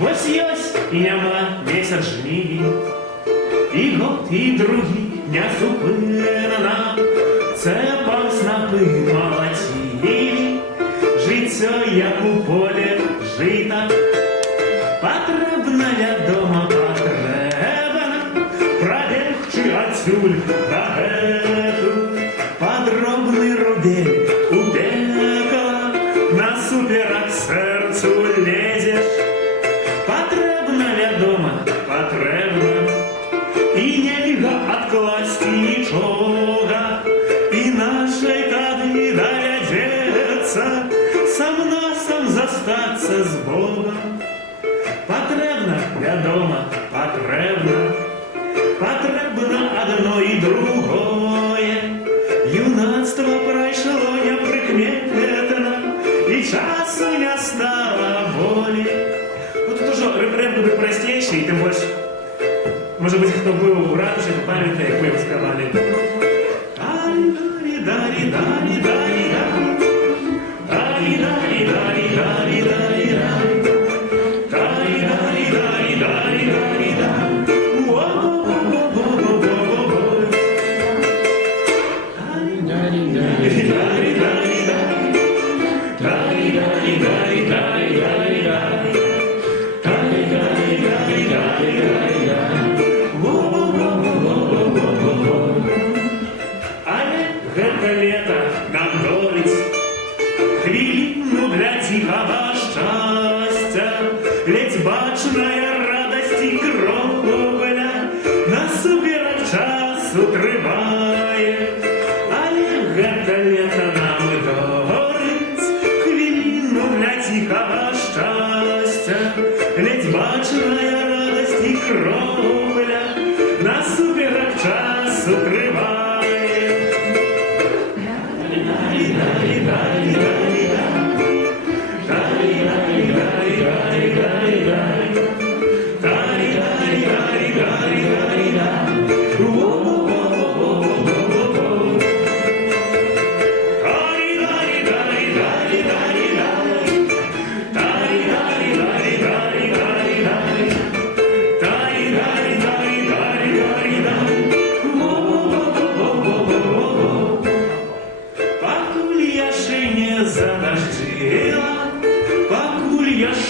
Восьось яма месяц жниві, і год, і другі дня зупинена, це паснапи молодці, життя, як у полі жита, потрібна для дома потребна, пробігчи отсюль до геть. Потребно, вядома, потребно, потребно одно і другое. Юнацтво пройшло неприкметно, і часу не стало волі. Ну, тут уже рефрен буде простейший, тим більше, може бути, хто був у ратуші, то Але гэта лето нам доліць хвіліну для ціхага щастя, ледь бачная радасць і кропля насуперак часу трывае. Але гэта лето нам доліць хвіліну для ціхага щастя, ледь бачная і кропля насуперак часу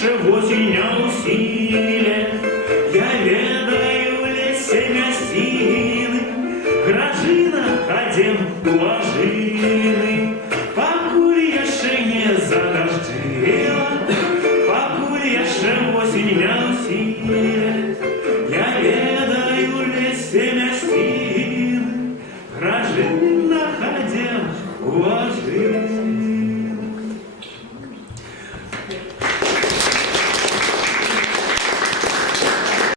пакуль яшчэ восень не ў сіле, я ведаю ў лесе мясціны, гражына хадзем у ажыны. Пакуль яшчэ не задажджыла, пакуль яшчэ восень не ў сіле, я ведаю ў лесе мясціны, гражына хадзем у ажыны.